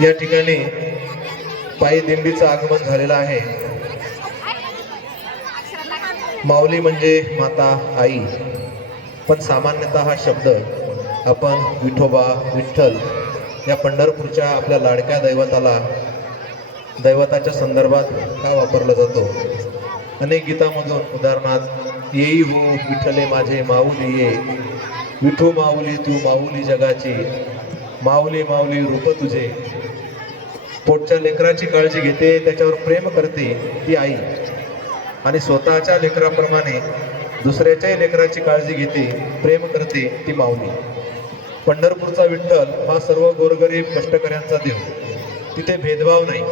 या ठिकाणी पायी दिंडीचं आगमन झालेलं आहे। माऊली म्हणजे माता आई, पण सामान्यतः हा शब्द आपण विठोबा विठ्ठल या पंढरपूरच्या आपल्या लाडक्या दैवताच्या संदर्भात का वापरला जातो। अनेक गीतामधून उदाहरणार्थ येई हो विठ्ठले माझे माऊली ये, विठू माऊली तू माऊली जगाची, माऊली माऊली रूप तुझे। पोटच्या लेकराची काळजी घेते, त्याच्यावर प्रेम करते ती आई, आणि स्वतःच्या लेकराप्रमाणे दुसऱ्याच्याही लेकराची काळजी घेते, प्रेम करते ती माऊली। पंढरपूरचा विठ्ठल हा सर्व गोरगरीब कष्टकऱ्यांचा देव, तिथे भेदभाव नाही।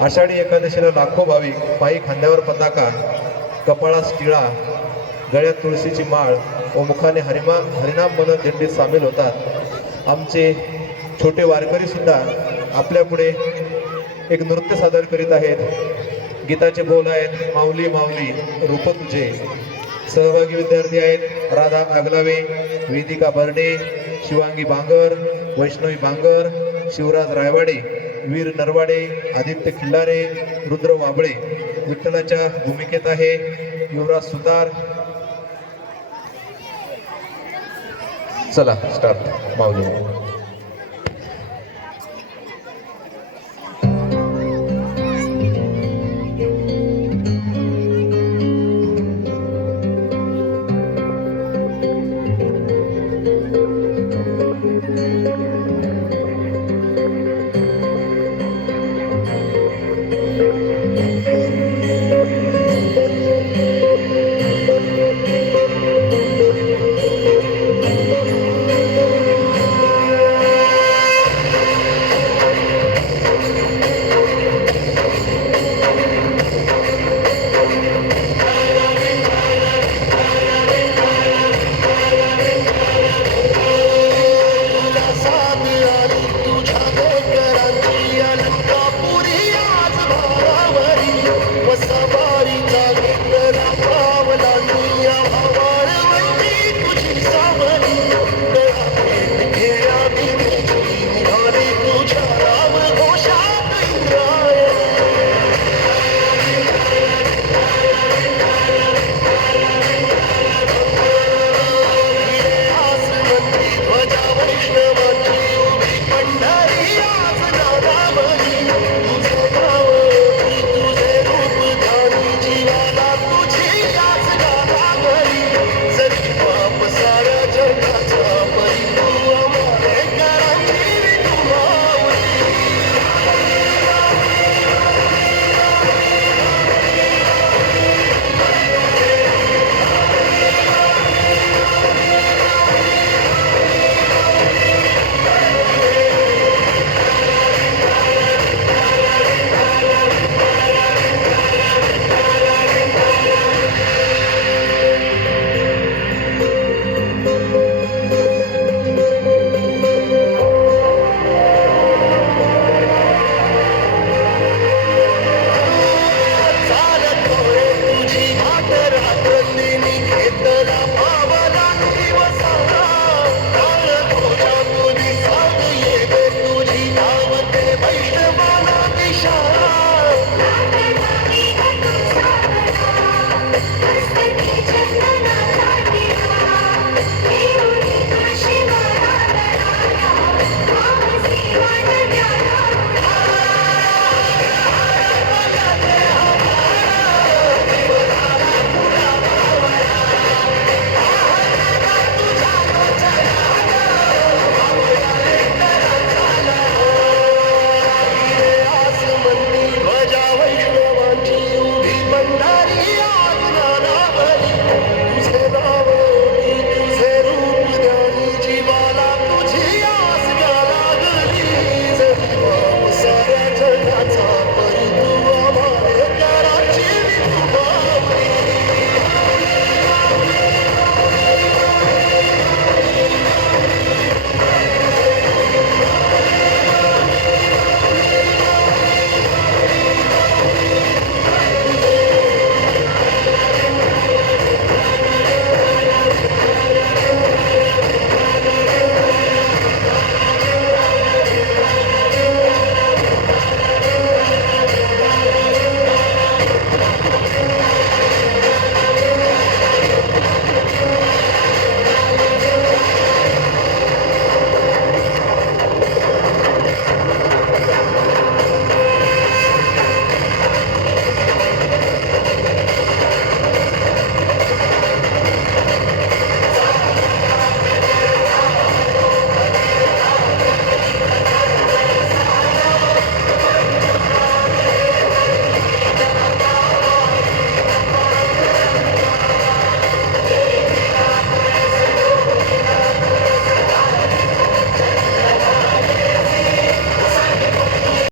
आषाढी एकादशीला लाखो भाविक पायी खांद्यावर पताका, कपाळास टिळा, गळ्यात तुळशीची माळ व मुखाने हरिनाम म्हणत दिंडीत सामील होतात। आमचे छोटे वारकरी सुद्धा आपल्या पुढे एक नृत्य सादर करीत आहेत। गीताचे बोल आहेत माऊली माऊली रूप तुझे। सहभागी विद्यार्थी आहेत राधा आगलावे, वेदिका बर्डे, शिवांगी बांगर, वैष्णवी बांगर, शिवराज रायवाडे, वीर नरवाडे, आदित्य खिल्लारे, रुद्र वाबळे। विठ्ठलाच्या भूमिकेत आहे युवराज सुतार। चला स्टार्ट माऊली।